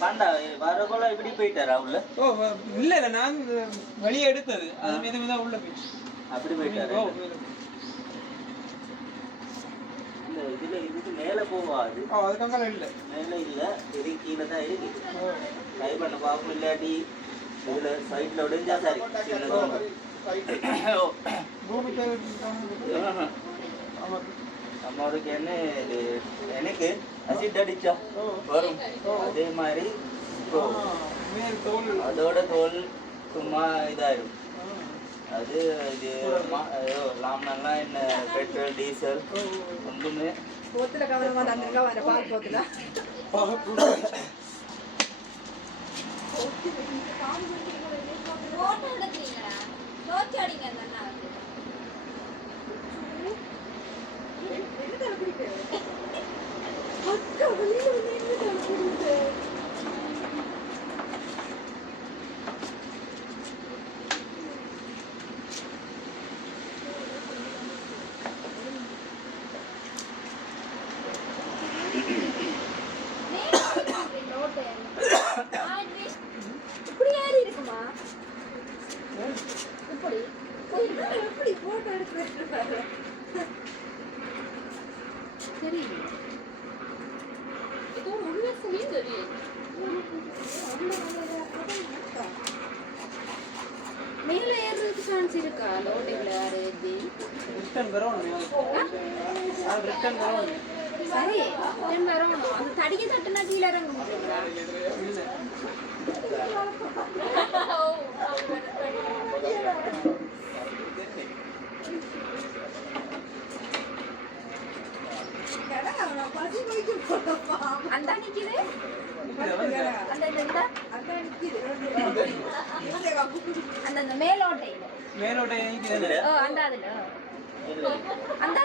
பாண்டா வரக்குள்ள இப்படி போயிட்டாரா உள்ள? ஓ இல்ல இல்ல நான் வெளியே எடுத்தது அது மெதுவா உள்ள போயிடுச்சு. அப்படி போயிட்டாரு. இந்த இதுல இதுக்கு மேல போவாது. அதுக்காக இல்ல மேல இல்ல, இது கீழே தான் இருக்கு. ட்ரை பண்ண பாப்போம். இல்லாட்டி இதுல சைட்ல உடைஞ்சா சரி. அம்மாவுக்கு என்ன எனக்கு அசிட் அடிச்சா வரும் அதே மாதிரி அதோட தோல் சும்மா இதாயிரும். அது இது லாம்னா என்ன பெட்ரோல் டீசல் ஒன்றுமே போத்துல கவனமா தந்துருக்கா வர பால் போத்துல போட்டோ எடுக்கிறீங்களா? டோர்ச் அடிங்க அண்ணா. என்ன தர பிடிக்கு? அக்கா வெளியில வந்து என்ன தர பிடிக்கு? இப்படி யாரு இருக்குமா? இப்படி எப்படி போட்டோ எடுத்து சரி ஏதோ உண்மையுமே தெரியும். மேல ஏறதுக்கு சான்ஸ் இருக்கா? லோடிங்ல யாரு எப்படி ரிட்டர்ன் வரணும். ரிட்டர்ன் வரணும். சரி ரிட்டர்ன் வரணும். அது தடிக்க தட்டுனா கீழே இறங்க முடியுங்களா? அந்த நிக்குது அந்த மேலோட்டை மேலோட்டை அந்த அதுல அந்த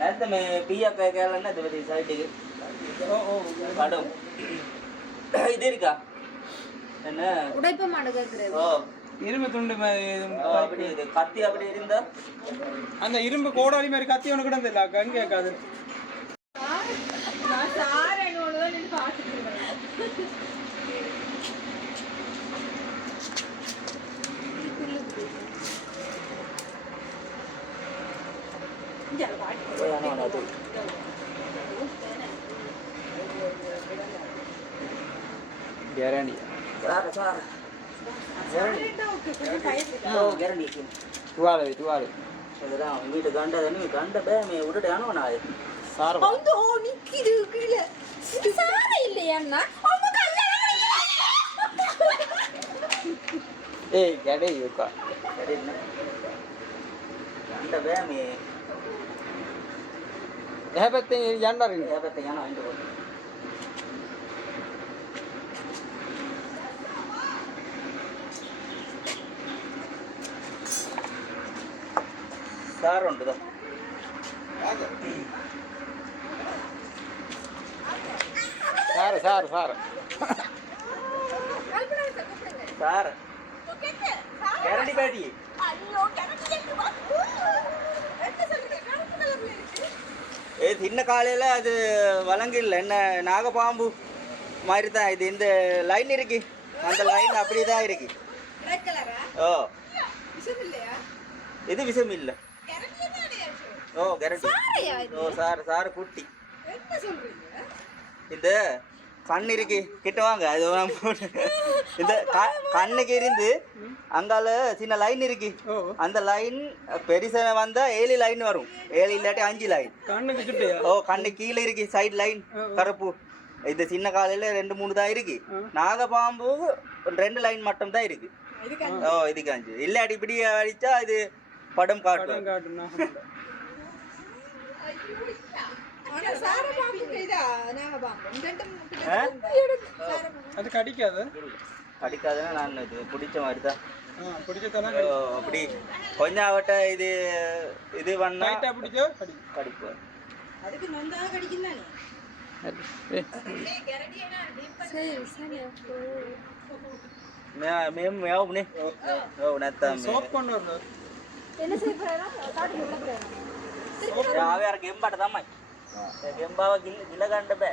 நேரத்தை பியா கேட்கலன்னா இது பற்றி சைட்டுக்கு படம் இது இருக்கா என்ன உடைப்ப மாடு கேட்குறது. ஓ இரும்பு துண்டு அப்படி இது கத்தி அப்படி இருந்தா அந்த இரும்பு கோடாலி மாதிரி கத்தி ஒன்று கூட தெரியல கண் கேட்காது. Guarantee. Sar. Guarantee. Tuale. Sedang ini ganda ini ganda me udah deh anu naik. Sar. Auto nikidu kile. Sar இல்லையா அண்ணா? அம்மா கல்யாணம் gede juga. Gede nih. Ganda me. Hebatnya yandar ini. Hebatnya yana itu. Sar ഉണ്ട് ദാ sir guarantee പേടി சின்ன காலையில் அது வழங்கில்லை என்ன நாகப்பாம்பு மாதிரி தான் இது. இந்த லைன் இருக்கு அந்த லைன் அப்படி தான் இருக்கு. ஓ இது விஷம் இல்லை. ஓ கேரண்டி. ஓ சார் குட்டி இந்த கண் இருக்கு கிட்ட வாங்க. அது இந்த கண்ணுக்கு இருந்து அங்கால சின்ன லைன் இருக்கு. அந்த லைன் பெருசா வந்தா 7 லைன் வரும். 7 இல்லாட்டி 5 லைன் கண்ணுக்கு கிட்ட. ஓ கண்ணு கீழே இருக்கு சைடு லைன் கருப்பு. இது சின்ன காலையில 2-3 தான் இருக்கு. நாகப்பாம்பு 2 லைன் மட்டும் தான் இருக்கு. ஓ இதுக்கு 5 இல்லாட்டி இப்படி அடிச்சா இது படம் காட்டும். அது கடிக்காது. கடிக்காதுன்னா நான் இது பிடிச்ச மாதிரி தான் பிடிச்சதெல்லாம் அப்படி கொஞ்சம் அவட்ட இது இது பண்ணா பிடிச்சோ கடிக்கும். அதுக்கு நொந்தாக கடிக்கும் தானே. మేము మేము నే ఓ నత్తం సోప్ కొన్నారు என்ன செய்ய போறா காட்டுல விட போறா ஆவே யார் கெம்பாட்ட தாம்மா கெம்பாவை கில கண்டப்ப